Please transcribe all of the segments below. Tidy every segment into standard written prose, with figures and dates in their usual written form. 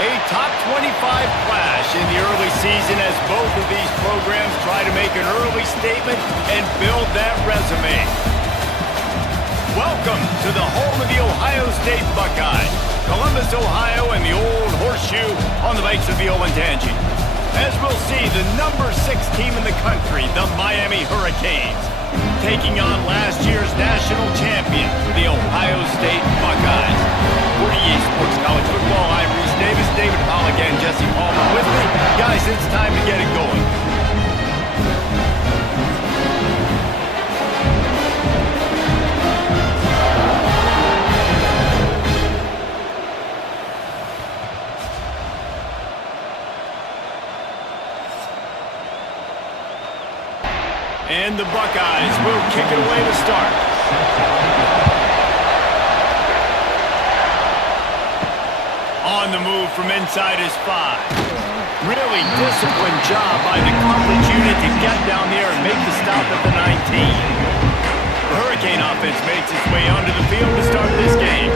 A top 25 clash in the early season as both of these programs try to make an early statement and build that resume. Welcome to the home of the Ohio State Buckeyes, Columbus, Ohio, and the old horseshoe on the banks of the Olentangy. As we'll see, the number 6 team in the country, the Miami Hurricanes, taking on last year's national champion, the Ohio State Buckeyes. For EA Sports College Football, I'm Reese Davis, David Pollack, and Jesse Palmer with me. Guys, it's time to get it going. And the Buckeyes will kick it away to start. On the move from inside his 5. Really disciplined job by the coverage unit to get down there and make the stop at the 19. The Hurricane offense makes its way onto the field to start this game.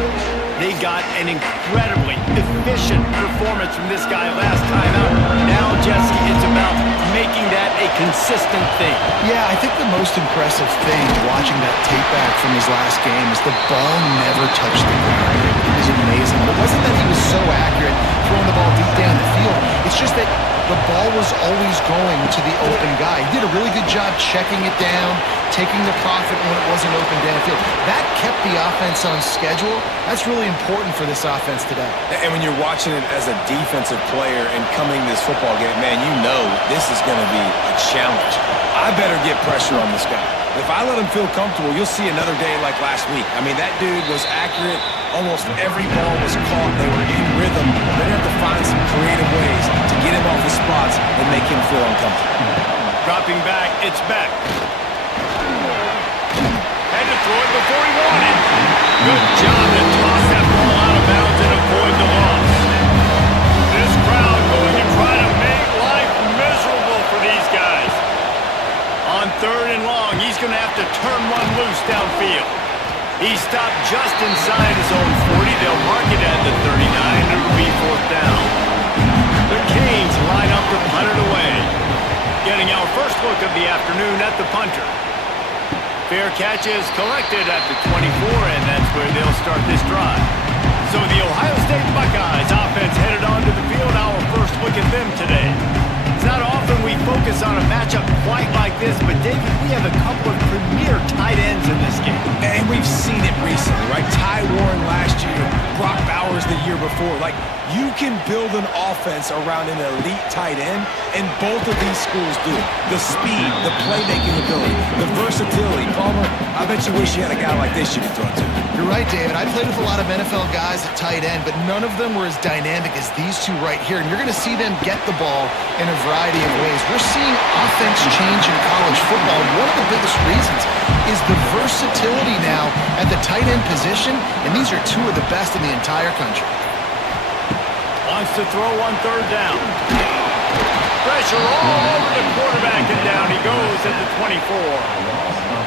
They got an incredibly efficient performance from this guy last time out. Now, Jesse, it's about making that a consistent thing. Yeah, I think the most impressive thing watching that tape back from his last game is the ball never touched the ground. It was amazing. But it wasn't that he was so accurate throwing the ball deep down the field. It's just that the ball was always going to the open guy. He did a really good job checking it down, taking the profit when it wasn't open downfield. That kept the offense on schedule. That's really important for this offense today. And when you're watching it as a defensive player and coming to this football game, man, you know this is going to be a challenge. I better get pressure on this guy. If I let him feel comfortable, you'll see another day like last week. I mean, that dude was accurate. Almost every ball was caught. They were in rhythm. They're going to have to find some creative ways to get him off his spots and make him feel uncomfortable. Dropping back, it's Beck. Had to throw it before he wanted. Good job to toss that ball out of bounds and avoid the loss. This crowd going to try to make life miserable for these guys. On 3rd and long, he's going to have to turn one loose downfield. He stopped just inside his own 40. They'll mark it at the 39. It'll be 4th down. The Canes line up to punt it away. Getting our first look of the afternoon at the punter. Fair catch is collected at the 24, and that's where they'll start this drive. So the Ohio State Buckeyes offense headed onto the field. Our first look at them today. It's not often we focus on a matchup quite like this, but David, we have a couple of premier tight ends in this game. And we've seen it recently, right? Ty Warren last year, Brock Bowers the year before. Like, you can build an offense around an elite tight end, and both of these schools do it. The speed, the playmaking ability, the versatility. Palmer, I bet you wish you had a guy like this you could throw to. You're right, David. I played with a lot of NFL guys at tight end, but none of them were as dynamic as these two right here. And you're going to see them get the ball in a variety of ways. We're seeing offense change in college football. One of the biggest reasons is the versatility now at the tight end position, and these are two of the best in the entire country. Wants to throw on 3rd down. Pressure all over the quarterback, and down he goes at the 24.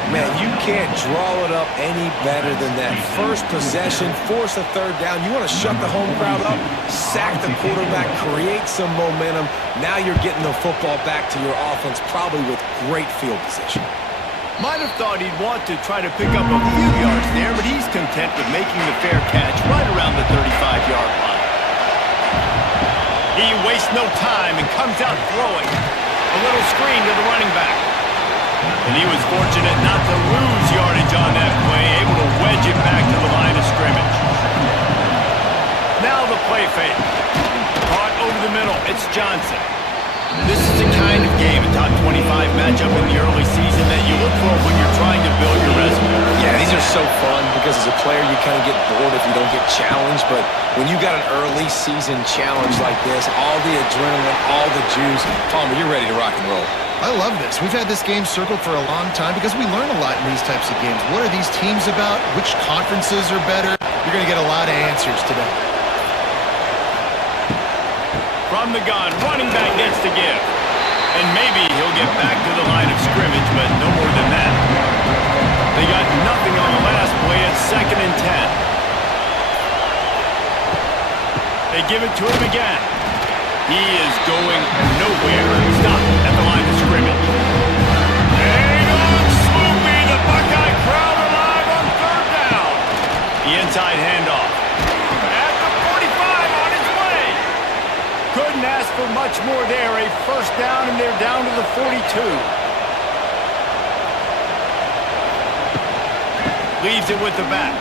Man, you can't draw it up any better than that. First possession, force a 3rd down. You want to shut the home crowd up, sack the quarterback, create some momentum. Now you're getting the football back to your offense, probably with great field position. Might have thought he'd want to try to pick up a few yards there, but he's content with making the fair catch right around the 35-yard line. He wastes no time and comes out throwing. A little screen to the running back. And he was fortunate not to lose yardage on that play, able to wedge it back to the line of scrimmage. Now the play fake. Caught over the middle. It's Johnson. This is the kind of game, a top 25 matchup in the early season, that you look for when you're trying to build your resume. Yeah, these are so fun because as a player you kind of get bored if you don't get challenged, but when you got an early season challenge like this, all the adrenaline, all the juice, Palmer, you're ready to rock and roll. I love this. We've had this game circled for a long time because we learn a lot in these types of games. What are these teams about? Which conferences are better? You're going to get a lot of answers today. From the gun, running back gets to give. And maybe he'll get back to the line of scrimmage, but no more than that. They got nothing on the last play. It's 2nd and 10. They give it to him again. He is going nowhere. Stop at the line of scrimmage. Hang on, Sloopy. The Buckeye crowd alive on third down. The inside handoff. At the 45 on his way. Couldn't ask for much more there. A first down, and they're down to the 42. Leaves it with the back.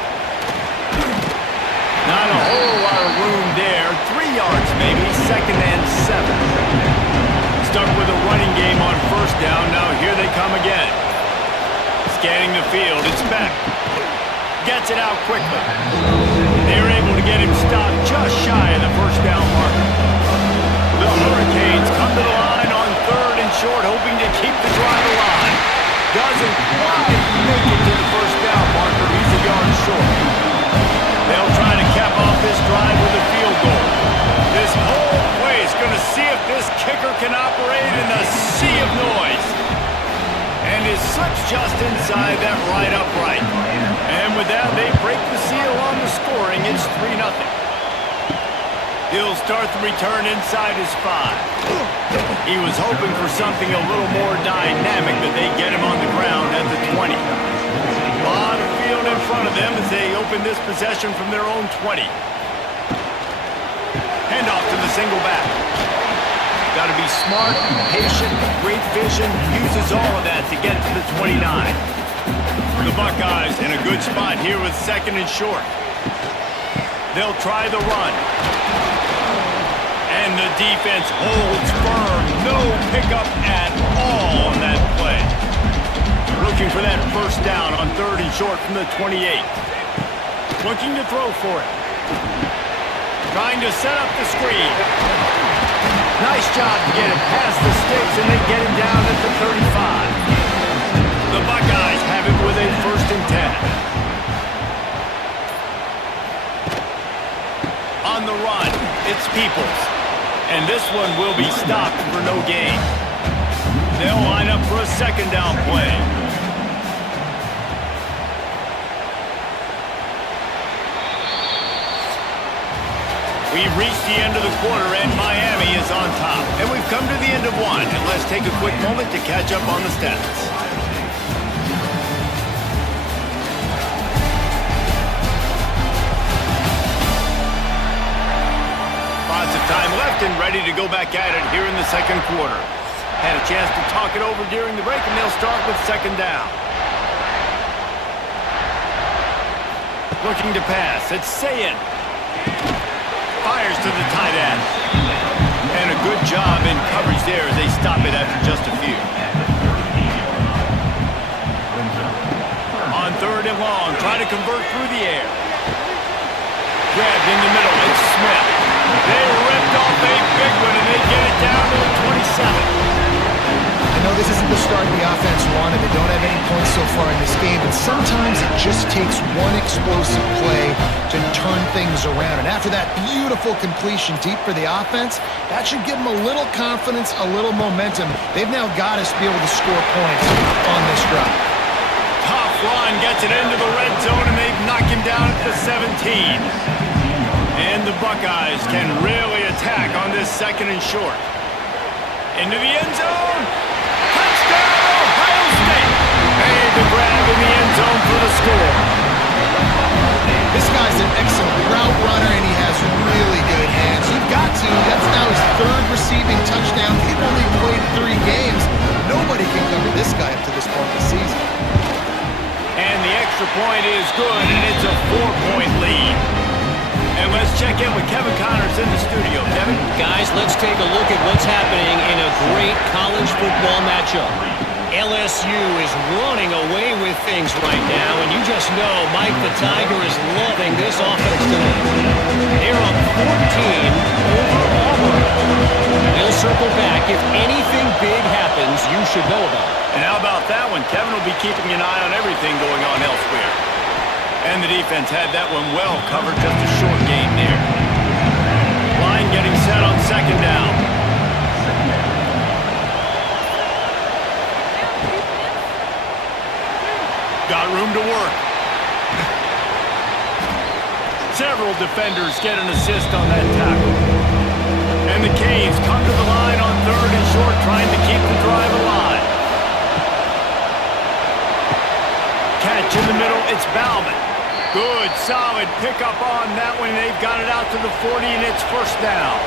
Not a whole lot of room there. 3 yards maybe, 2nd and 7. Stuck with a running game on first down. Now here they come again. Scanning the field. It's Beck. Gets it out quickly. They're able to get him stopped just shy of the first down marker. The Hurricanes come to the line on 3rd and short, hoping to keep the drive alive. Doesn't quite make it to the first down marker. He's a yard short. They'll try to cap off this drive with a field goal. This whole play is going to see if this kicker can operate in a sea of noise. And it slips just inside that right upright. And with that, they break the seal on the scoring. It's 3-0. He'll start the return inside his 5. He was hoping for something a little more dynamic, but they get him on the ground at the 20. A lot of field in front of them as they open this possession from their own 20. Handoff to the single back. Got to be smart, patient, great vision, uses all of that to get to the 29. The Buckeyes in a good spot here with 2nd and short. They'll try the run. And the defense holds firm. No pickup at all on that play. Looking for that first down on 3rd and short from the 28. Looking to throw for it. Trying to set up the screen. Nice job to get it past the sticks, and they get him down at the 35. The Buckeyes have it with a 1st and 10. On the run, it's Peoples. And this one will be stopped for no gain. They'll line up for a 2nd down play. We've reached the end of the quarter, and Miami is on top. And we've come to the end of one. And let's take a quick moment to catch up on the stats. Lots of time left and ready to go back at it here in the 2nd quarter. Had a chance to talk it over during the break, and they'll start with 2nd down. Looking to pass. It's Sayin. Fires to the tight end. And a good job in coverage there as they stop it after just a few. On 3rd and long, try to convert through the air. Grabbed in the middle, it's Smith. They ripped off a big one, and they get it down to the 27. I know this isn't the start the offense wanted. They don't have any points so far in this game, but sometimes it just takes one explosive play to turn things around. And after that beautiful completion deep for the offense, that should give them a little confidence, a little momentum. They've now got us to be able to score points on this drive. Tough run, gets it into the red zone, and they've knocked him down at the 17. And the Buckeyes can really attack on this 2nd and short. Into the end zone. Touchdown, Ohio State. Made the grab in the end zone for the score. This guy's an excellent route runner, and he has really good hands. You've got to. That's now his 3rd receiving touchdown. He's only played 3 games. Nobody can cover this guy up to this point of the season. And the extra point is good, and it's a 4-point lead. And let's check in with Kevin Connors in the studio. Kevin? Guys, let's take a look at what's happening in a great college football matchup. LSU is running away with things right now, and you just know Mike the Tiger is loving this offense today. They're up 14 over Auburn. They'll circle back. If anything big happens, you should know about it. And how about that one? Kevin will be keeping an eye on everything going on elsewhere. And the defense had that one well covered, just a short gain there. Line getting set on 2nd down. Got room to work. Several defenders get an assist on that tackle. And the Canes come to the line on 3rd and short, trying to keep the drive alive. Catch in the middle, it's Bauman. Good, solid pickup on that one. They've got it out to the 40, and it's first down.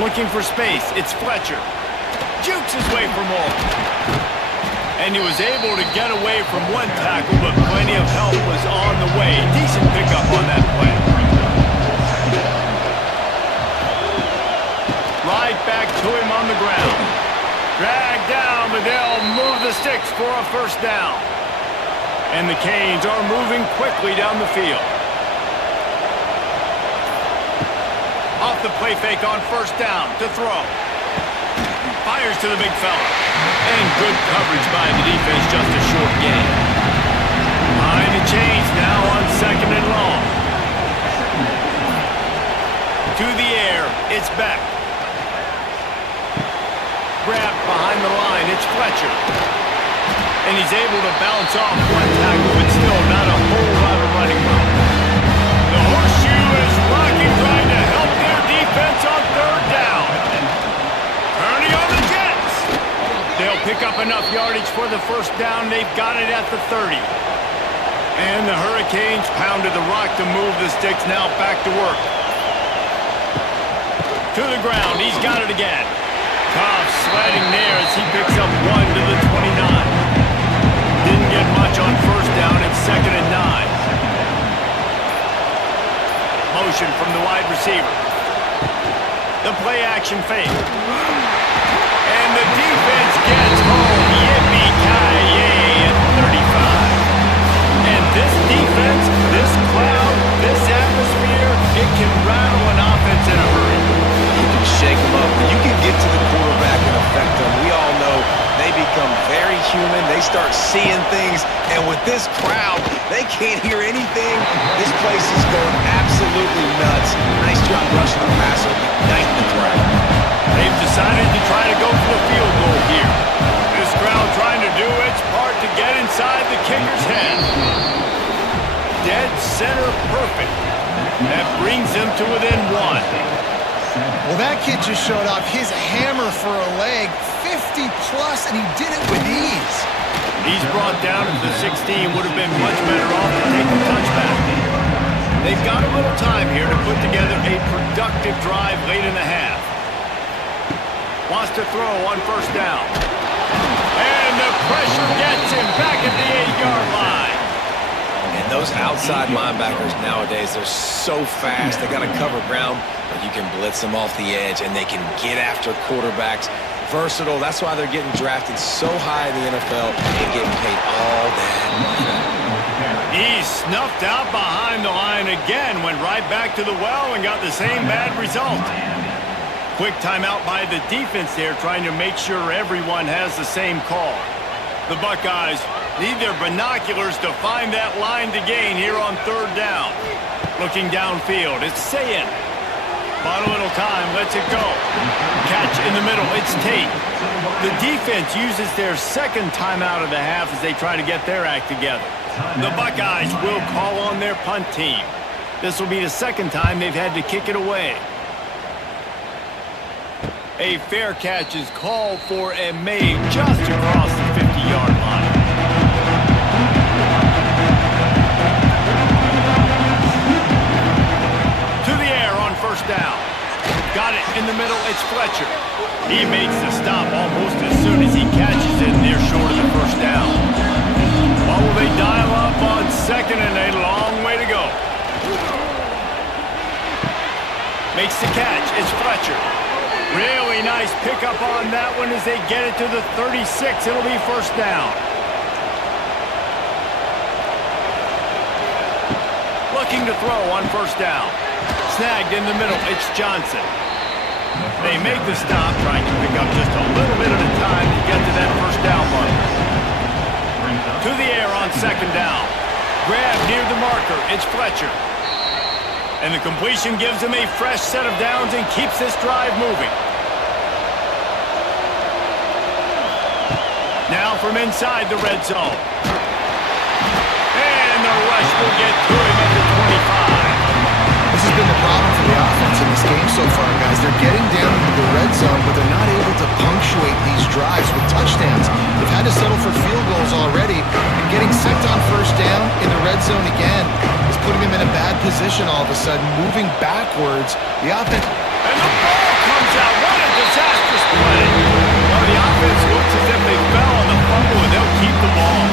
Looking for space, it's Fletcher. Jukes his way for more. And he was able to get away from one tackle, but plenty of help was on the way. Decent pickup on that play. Right back to him on the ground. Dragged down, but they'll move the sticks for a first down. And the Canes are moving quickly down the field. Off the play fake on first down to throw. Fires to the big fella. And good coverage by the defense, just a short gain. Behind the chains now on 2nd and long. To the air, it's Beck. Grabbed behind the line, it's Fletcher. And he's able to bounce off one tackle, but still not a whole lot of running room. The horseshoe is rocking, trying to help their defense on 3rd down. Turning on the Jets. They'll pick up enough yardage for the first down. They've got it at the 30. And the Hurricanes pounded the rock to move the sticks. Now back to work. To the ground. He's got it again. Tough sledding there as he picks up 1 to the 29. Didn't get much on first down. It's 2nd and 9. Motion from the wide receiver. The play action fake. And the defense gets home. Yippee-ki-yay at 35. And this defense, this crowd, this atmosphere, it can rattle an offense in a hurry. You can shake them up. You can get to the quarterback and affect them. We all know they become very human. They start seeing things. And with this crowd, they can't hear anything. This place is going absolutely nuts. Nice job rushing the passer, igniting the crowd. They've decided to try to go for the field goal here. This crowd trying to do its part to get inside the kicker's head. Dead center perfect. That brings them to within 1. Well, that kid just showed off his hammer for a leg, 50-plus, and he did it with ease. He's brought down to the 16. Would have been much better off to take the touchback. They've got a little time here to put together a productive drive late in the half. Wants to throw on first down. And the pressure gets him back at the 8-yard line. And those outside linebackers nowadays, they're so fast. They got to cover ground, but you can blitz them off the edge, and they can get after quarterbacks. Versatile. That's why they're getting drafted so high in the NFL and getting paid all that money. He's snuffed out behind the line again, went right back to the well and got the same bad result. Quick timeout by the defense there, trying to make sure everyone has the same call. The Buckeyes need their binoculars to find that line to gain here on 3rd down. Looking downfield, it's Sayin. Bought a little time, lets it go. Catch in the middle, it's Tate. The defense uses their 2nd timeout of the half as they try to get their act together. The Buckeyes will call on their punt team. This will be the 2nd time they've had to kick it away. A fair catch is called for and made just across the 50-yard line. To the air on first down. Got it in the middle, it's Fletcher. He makes the stop almost as soon as he catches it, and they're short of the first down. What will they dial up on 2nd and a long way to go? Makes the catch, it's Fletcher. Really nice pickup on that one as they get it to the 36. It'll be first down. Looking to throw on first down. Snagged in the middle. It's Johnson. They make the stop, trying to pick up just a little bit at a time to get to that first down button. To the air on 2nd down. Grab near the marker. It's Fletcher. And the completion gives him a fresh set of downs and keeps this drive moving. Now from inside the red zone. And the rush will get to him at the 25. This has been the problem for the offense in this game so far, guys. They're getting down into the red zone, but they're not able to punctuate these drives with touchdowns. They've had to settle for field goals already, and getting sacked on first down in the red zone again is putting them in a bad position all of a sudden, moving backwards. The offense... And the ball comes out. What a disastrous play. Well, the offense looks as if they fell on the fumble, and they'll keep the ball.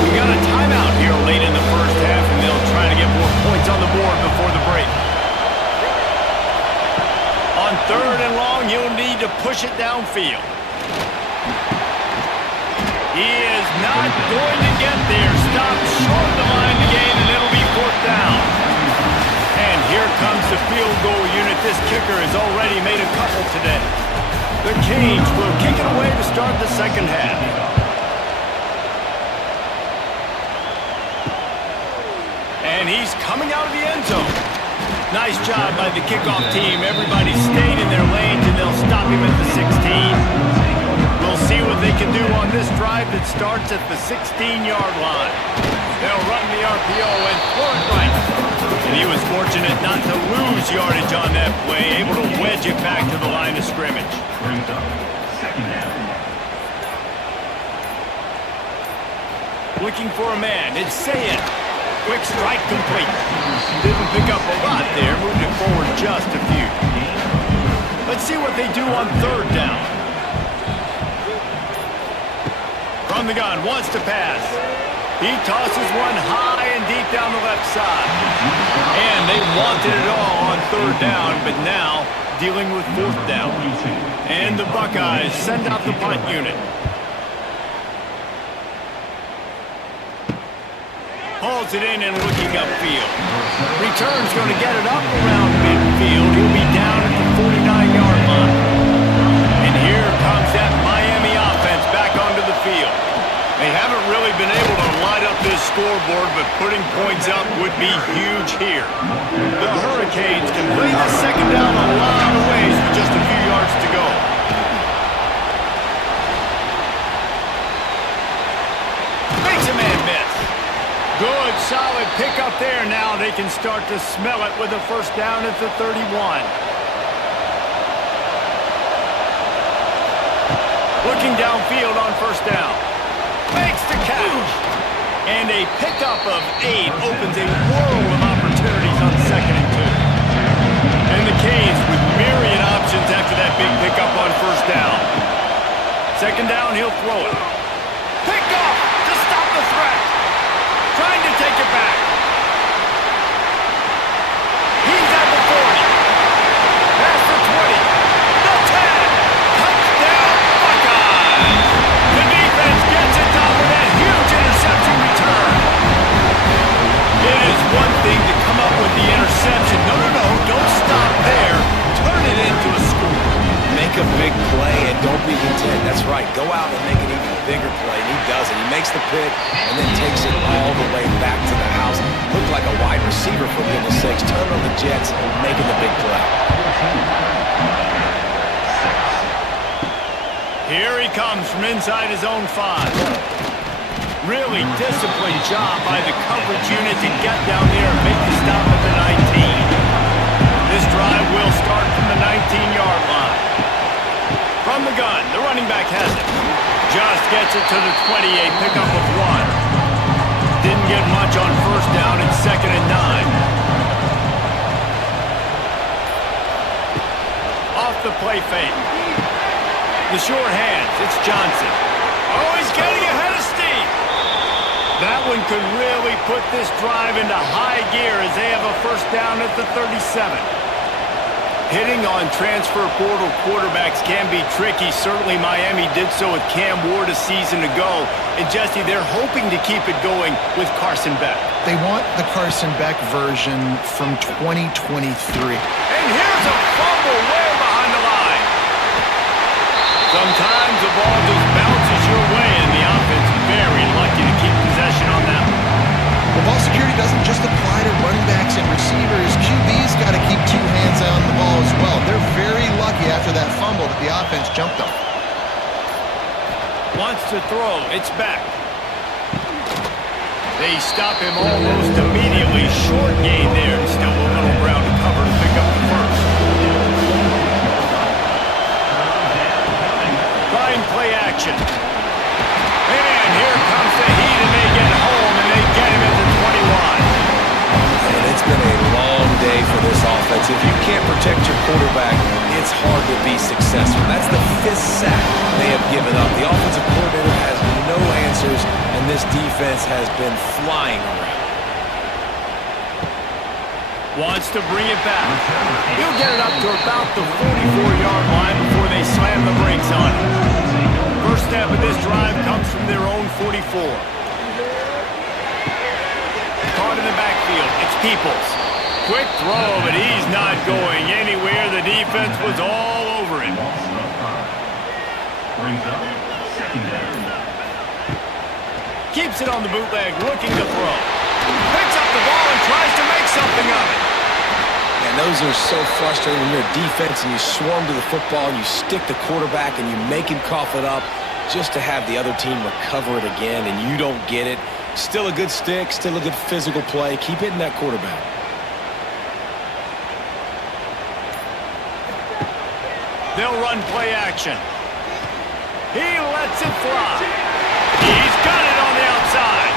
We got a timeout here late in the first half, and they'll try to get more points on the board before the break. On 3rd and long, you'll need to push it downfield. He is not going to get there. Stopped short of the line to gain, and it'll be 4th down. And here comes the field goal unit. This kicker has already made a couple today. The Canes will kick it away to start the second half. And he's coming out of the end zone. Nice job by the kickoff team. Everybody stayed in their lanes, and they'll stop him at the 16. We'll see what they can do on this drive that starts at the 16-yard line. They'll run the RPO and throw it right. And he was fortunate not to lose yardage on that play, able to wedge it back to the line of scrimmage. Looking for a man. It's Sayed. Quick strike complete. Didn't pick up a lot there, moved it forward just a few. Let's see what they do on 3rd down. From the gun, wants to pass. He tosses one high and deep down the left side. And they wanted it all on 3rd down, but now dealing with 4th down. And the Buckeyes send out the punt unit. Hauls it in and looking upfield. Return's going to get it up around midfield. He'll be down at the 49-yard line. And here comes that Miami offense back onto the field. They haven't really been able to light up this scoreboard, but putting points up would be huge here. The Hurricanes can play the second down a lot of ways with just a few yards to go. Makes a man miss. Good, solid pickup there. Now they can start to smell it with a first down at the 31. Looking downfield on first down. Makes the catch. And a pickup of 8 opens a world of opportunities on 2nd and 2. And the Canes with myriad options after that big pickup on first down. 2nd down, he'll throw it. Picked off to stop the threat. Trying to take it back. He's at the 40. Past the 20. The 10. Touchdown, Buckeyes. The defense gets it done with that huge interception return. It is one thing to come up with the interception. No, don't stop there. Turn it into a score. Make a big play and don't be content. That's right. Go out and make an even bigger play. And he does it. He makes the pick and then takes it all the way back to the house. Looked like a wide receiver, for goodness sakes. Turn on the Jets, making the big play. Here he comes from inside his own 5. Really disciplined job by the coverage unit to get down there and make the stop at the 19. This drive will start from the 19-yard line. From the gun, the running back has it. Just gets it to the 28, pickup of 1. Didn't get much on first down. It's 2nd and 9. Off the play fake. The short hands, it's Johnson. Oh, he's getting ahead of steam. That one could really put this drive into high gear as they have a first down at the 37. Hitting on transfer portal quarterbacks can be tricky. Certainly Miami did so with Cam Ward a season ago. And Jesse, they're hoping to keep it going with Carson Beck. They want the Carson Beck version from 2023. And here's a fumble way behind the line. Sometimes the ball just bounces your way, and the offense very lucky to keep possession on that one. Well, ball security doesn't just apply to running backs and receivers. QB's got to keep 2 hands on the ball as well. They're very lucky after that fumble that the offense jumped on. Wants to to throw. It's back. They stop him almost immediately. Short gain there. Still a little ground to cover to pick up the first. Trying play action. And here comes the heat, and they get home, and they get him at the 21. And it's been a long day for this offense. If you can't protect your quarterback, it's hard to be successful. That's the 5th sack they have given up. The offensive coordinator has no answers, and this defense has been flying around. Wants to bring it back. He'll get it up to about the 44-yard line before they slam the brakes on him. First step of this drive comes from their own 44. Caught in the backfield. It's Peoples. Quick throw, but he's not going anywhere. The defense was all over him. Keeps it on the bootleg, looking to throw. Picks up the ball and tries to make something of it. And those are so frustrating when you're a defense and you swarm to the football and you stick the quarterback and you make him cough it up just to have the other team recover it again and you don't get it. Still a good stick, still a good physical play. Keep hitting that quarterback. They'll run play action. He lets it fly. He's got it on the outside.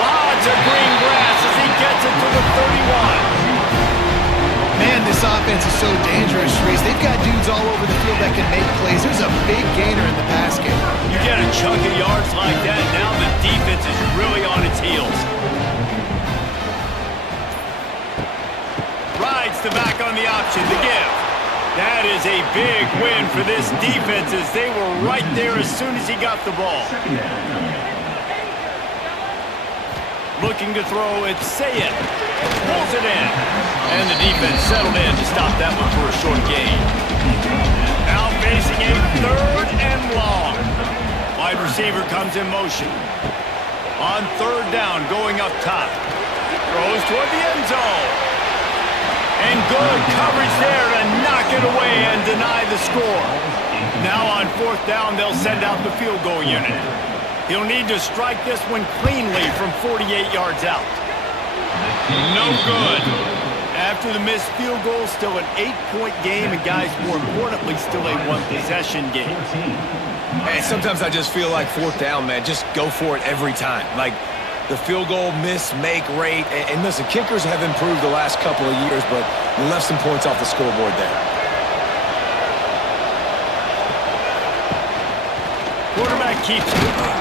Lots of green grass as he gets it to the 31. Man, this offense is so dangerous, Reese. They've got dudes all over the field that can make plays. There's a big gainer in the pass game. You get a chunk of yards like that, now the defense is really on its heels. Rides the back on the option to give. That is a big win for this defense as they were right there as soon as he got the ball. Looking to throw, it's Sayed. Pulls it in. And the defense settled in to stop that one for a short gain. Now facing a 3rd and long. Wide receiver comes in motion. On 3rd down, going up top. Throws toward the end zone. And good coverage there to knock it away and deny the score. Now on 4th down, they'll send out the field goal unit. He'll need to strike this one cleanly from 48 yards out. No good. After the missed field goal, still an 8-point game, and guys, more importantly, still a 1-possession game. Hey, sometimes I just feel like 4th down, man. Just go for it every time. Like the field goal miss, make rate. And listen, kickers have improved the last couple of years, but we left some points off the scoreboard there. Quarterback keeps moving.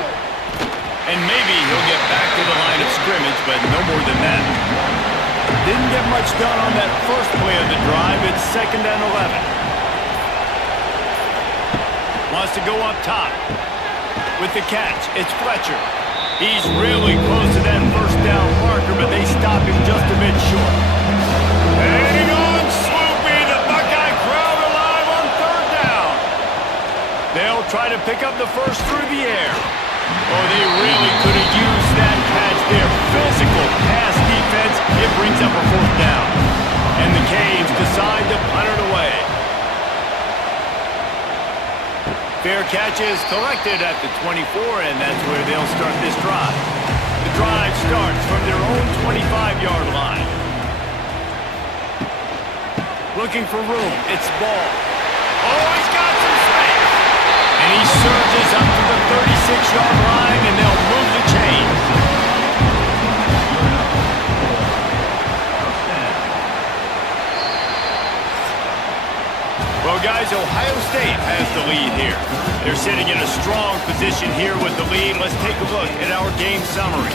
And maybe he'll get back to the line of scrimmage, but no more than that. Didn't get much done on that first play of the drive. It's 2nd and 11. Wants to go up top. With the catch, it's Fletcher. He's really close to that 1st down marker, but they stop him just a bit short. Hang on, Swoopy, the Buckeye crowd alive on 3rd down. They'll try to pick up the first through the air. Oh, they really could have used that catch there. Physical pass defense. It brings up a 4th down. And the Canes decide to punt it away. Fair catch is collected at the 24, and that's where they'll start this drive. The drive starts from their own 25-yard line. Looking for room. It's Ball. Oh, he's got some space. And he surges up to the 36-yard line, and they'll move the chains. Well, guys, Ohio State has the lead here. They're sitting in a strong position here with the lead. Let's take a look at our game summary.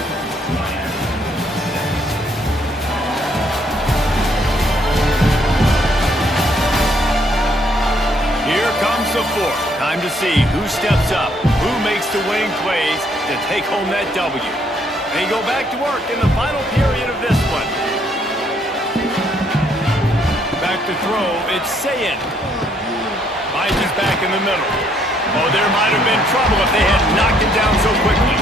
Here comes the 4th. Time to see who steps up, who makes the winning plays to take home that W. They go back to work in the final period of this one. Back to throw, it's Sayed. Finds his back in the middle. Oh, there might have been trouble if they had knocked it down so quickly.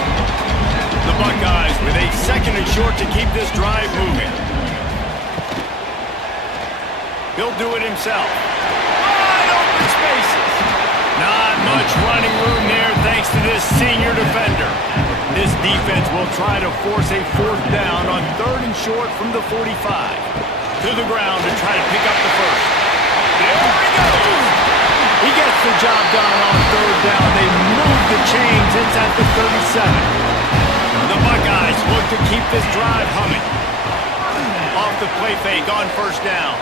The Buckeyes with a 2nd and short to keep this drive moving. He'll do it himself. Wide open spaces. Not much running room there. thanks to this senior defender. This defense will try to force a fourth down on 3rd and short from the 45. To the ground to try to pick up the first. There he goes! He gets the job done on 3rd down. They move the chains inside the 37. The Buckeyes look to keep this drive humming. Off the play fake on 1st down.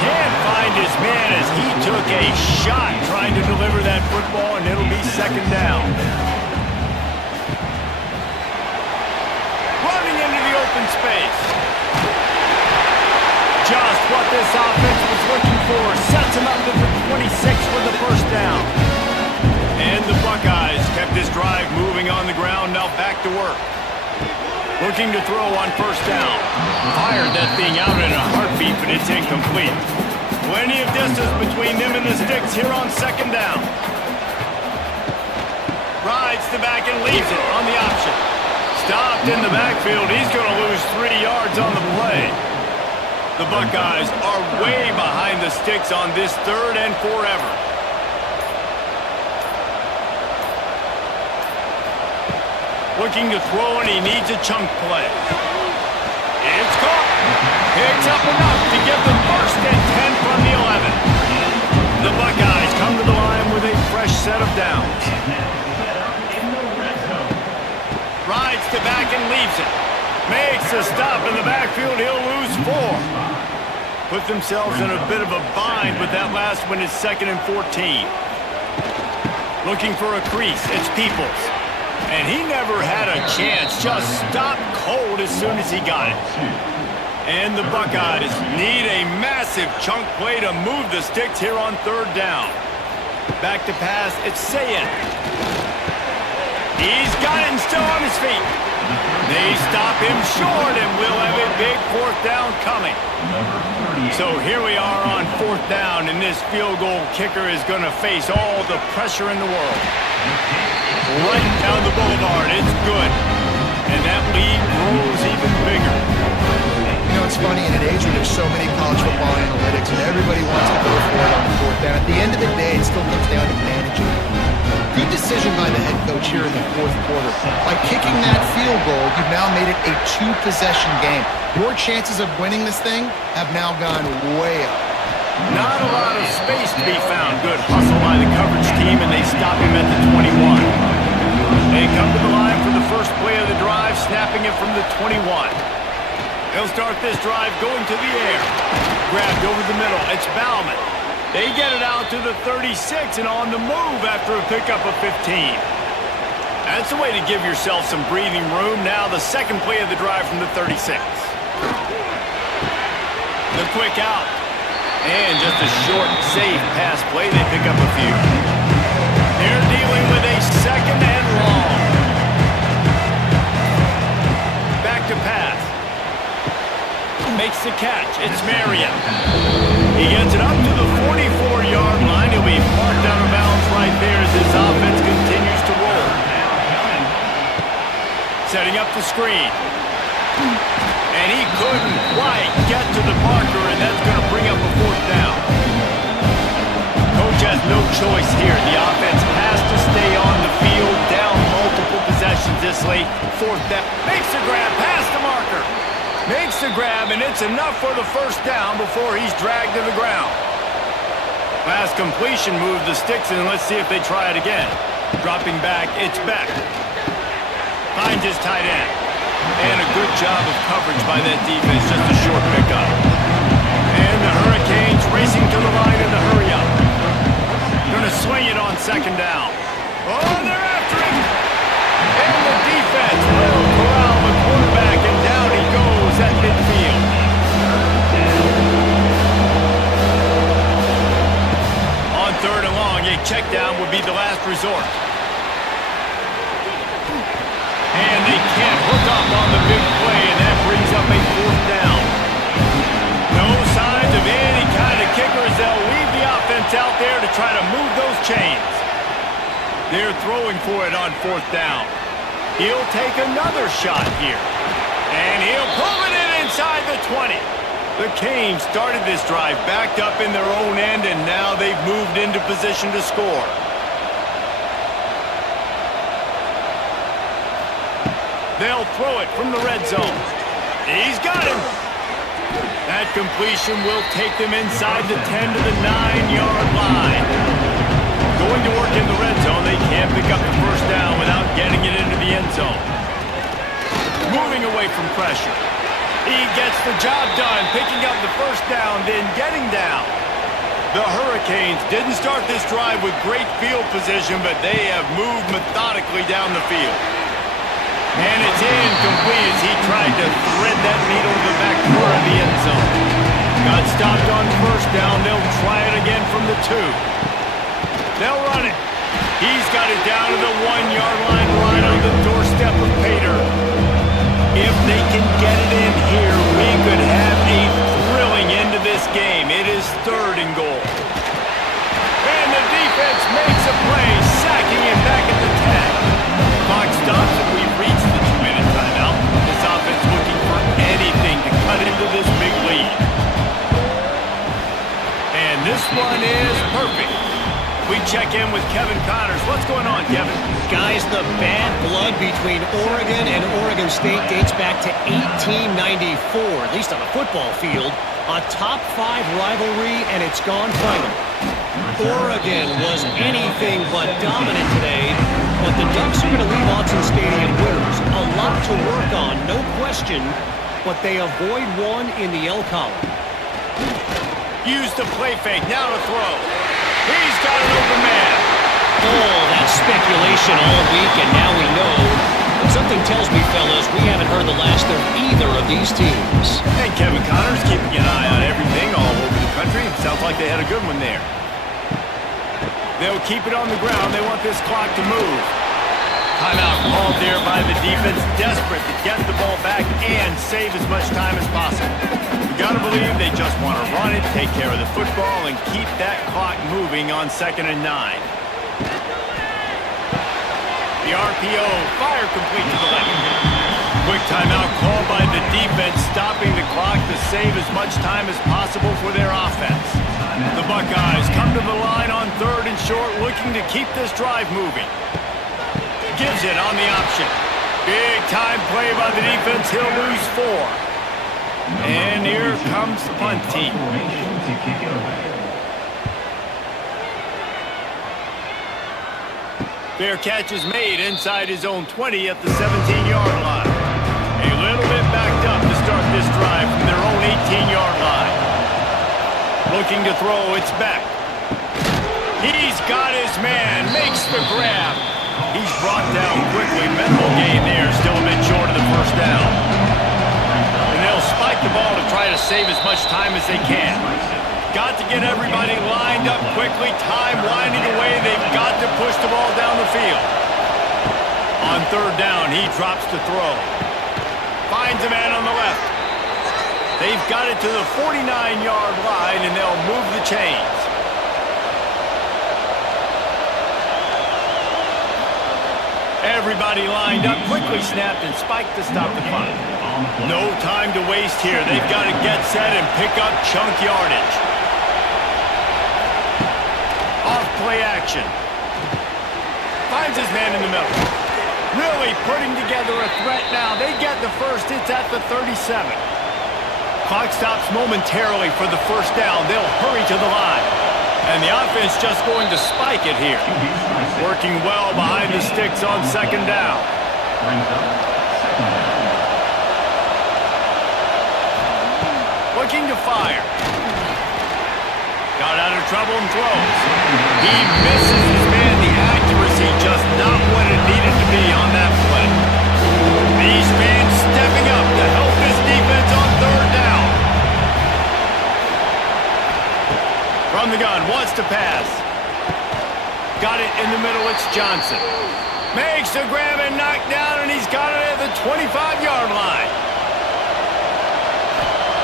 Can't find his man as he took a shot trying to deliver that football, and it'll be 2nd down. Running into the open space. Just what this offense was looking for. Sets him up to the 26 for the 1st down. And the Buckeyes kept this drive moving on the ground, now back to work. Looking to throw on 1st down. Fired that thing out in a heartbeat, but it's incomplete. Plenty of distance between them and the sticks here on 2nd down. Rides the back and leaves it on the option. Stopped in the backfield. He's going to lose 3 yards on the play. The Buckeyes are way behind the sticks on this 3rd and forever. Looking to throw, and he needs a chunk play. It's caught. Picks up enough to get the 1st and 10 from the 11. The Buckeyes come to the line with a fresh set of downs. Rides to back and leaves it. Makes a stop in the backfield. He'll lose 4. Put themselves in a bit of a bind with that last one. Is 2nd and 14. Looking for a crease. It's Peoples. And he never had a chance. Just stopped cold as soon as he got it. And the Buckeyes need a massive chunk play to move the sticks here on 3rd down. Back to pass. It's Sayin. He's got it and still on his feet. They stop him short, and we'll have a big 4th down coming. So here we are on 4th down, and this field goal kicker is going to face all the pressure in the world. Right down the boulevard, it's good. And that lead grows even bigger. You know, it's funny, in an age where there's so many college football analytics and everybody wants to go for it on 4th down, at the end of the day, it still comes down to managing. Good decision by the head coach here in the 4th quarter. By kicking that field goal, you've now made it a 2-possession game. Your chances of winning this thing have now gone way up. Not a lot of space to be found. Good hustle by the coverage team, and they stop him at the 21. They come to the line for the first play of the drive, snapping it from the 21. They'll start this drive going to the air. Grabbed over the middle. It's Bauman. They get it out to the 36 and on the move after a pickup of 15. That's the way to give yourself some breathing room. Now the 2nd play of the drive from the 36. The quick out. And just a short, safe pass play. They pick up a few. They're dealing with a 2nd and long. Back to pass. Makes the catch. It's Marion. He gets it up to the 44-yard line. He'll be marked out of bounds right there as this offense continues to roll. Setting up the screen. And he couldn't quite get to the marker, and that's going to bring up a 4th down. Coach has no choice here. The offense has to stay on the field, down multiple possessions this late. 4th down. Makes the grab past the marker. Makes the grab, and it's enough for the 1st down before he's dragged to the ground. Pass completion moved the sticks, and let's see if they try it again. Dropping back, it's Beck. Finds his tight end. And a good job of coverage by that defense, just a short pickup. And the Hurricanes racing to the line in the hurry-up. Going to swing it on 2nd down. Oh, they're after him! And the defense will corral the quarterback, and down he goes at midfield. On 3rd and long, a check down would be the last resort. And they can't hook up on the big play, and that brings up a 4th down. No signs of any kind of kickers. They'll leave the offense out there to try to move those chains. They're throwing for it on 4th down. He'll take another shot here. And he'll pull it in inside the 20. The Canes started this drive backed up in their own end, and now they've moved into position to score. They'll throw it from the red zone. He's got him. That completion will take them inside the 10 to the 9-yard line. Going to work in the red zone, they can't pick up the first down without getting it into the end zone. Moving away from pressure. He gets the job done, picking up the first down, then getting down. The Hurricanes didn't start this drive with great field position, but they have moved methodically down the field. And it's incomplete as he tried to thread that needle to the back corner of the end zone. Got stopped on first down. They'll try it again from the 2. They'll run it. He's got it down to the 1-yard line, right on the doorstep of Pater. If they can get it in here, we could have a thrilling end to this game. It is 3rd and goal. And the defense makes a play, sacking it back at the 10. Clock stops and we've reached the 2-minute timeout. This offense looking for anything to cut into this big lead. And this one is perfect. We check in with Kevin Connors. What's going on, Kevin? Guys, the bad blood between Oregon and Oregon State dates back to 1894, at least on the football field. A top 5 rivalry, and it's gone final. Oregon was anything but dominant today, but the Ducks are going to leave Autzen Stadium winners. A lot to work on, no question, but they avoid one in the L column. Use the play fake, now to throw. He's got an open man. Oh, that's speculation all week, and now we know. But something tells me, fellas, we haven't heard the last of either of these teams. And Kevin Connors keeping an eye on everything all over the country. Sounds like they had a good one there. They'll keep it on the ground. They want this clock to move. Timeout called there by the defense, desperate to get the ball back and save as much time as possible. You gotta believe they just want to run it, take care of the football, and keep that clock moving on 2nd and 9. The RPO, fire complete to the left. Quick timeout called by the defense, stopping the clock to save as much time as possible for their offense. The Buckeyes come to the line on 3rd and short, looking to keep this drive moving. Gives it on the option. Big time play by the defense. He'll lose 4. And here comes the punt team. Fair catch is made inside his own 20 at the 17-yard line. A little bit backed up to start this drive from their own 18-yard line. Looking to throw, it's back. He's got his man, makes the grab. He's brought down quickly. Mental gain there, still a bit short of the first down. And they'll spike the ball to try to save as much time as they can. Got to get everybody lined up quickly. Time winding away. They've got to push the ball down the field. On 3rd down, he drops to throw. Finds a man on the left. They've got it to the 49-yard line, and they'll move the chains. Everybody lined up, quickly snapped and spiked to stop the punt. No time to waste here. They've got to get set and pick up chunk yardage. Off play action. Finds his man in the middle. Really putting together a threat now. They get the first. It's at the 37. Clock stops momentarily for the first down. They'll hurry to the line. And the offense just going to spike it here. Working well behind the sticks on 2nd down. Looking to fire. Got out of trouble and throws. He misses his man. The accuracy just not what it needed to be on that play. These fans stepping up to help this defense on 3rd down. From the gun, wants to pass. Got it in the middle, it's Johnson. Makes the grab and knock down, and he's got it at the 25-yard line.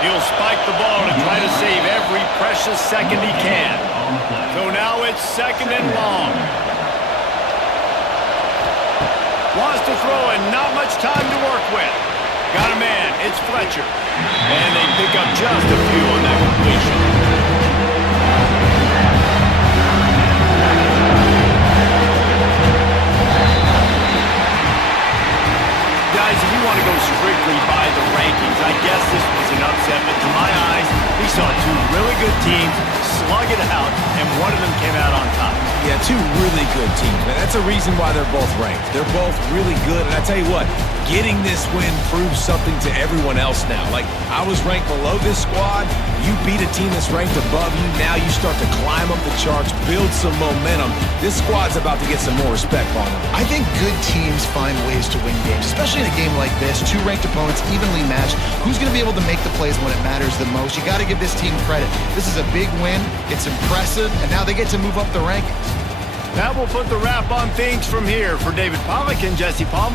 He'll spike the ball to try to save every precious second he can. So now it's 2nd and long. Wants to throw and not much time to work with. Got a man it's Fletcher. And they pick up just a few on that completion. Guys, if you want to go strictly by the rankings, I guess this was an upset, but to my eyes, we saw two really good teams slug it out, and one of them came out on top. Yeah, two really good teams, man. That's a reason why they're both ranked. They're both really good, and I tell you what, getting this win proves something to everyone else now. Like, I was ranked below this squad. You beat a team that's ranked above you. Now you start to climb up the charts, build some momentum. This squad's about to get some more respect on them. I think good teams find ways to win games, especially in a game like this. Two ranked opponents, evenly matched. Who's going to be able to make the plays when it matters the most? You got to give this team credit. This is a big win. It's impressive, and now they get to move up the rankings. That will put the wrap on things from here. For David Pollack and Jesse Palmer.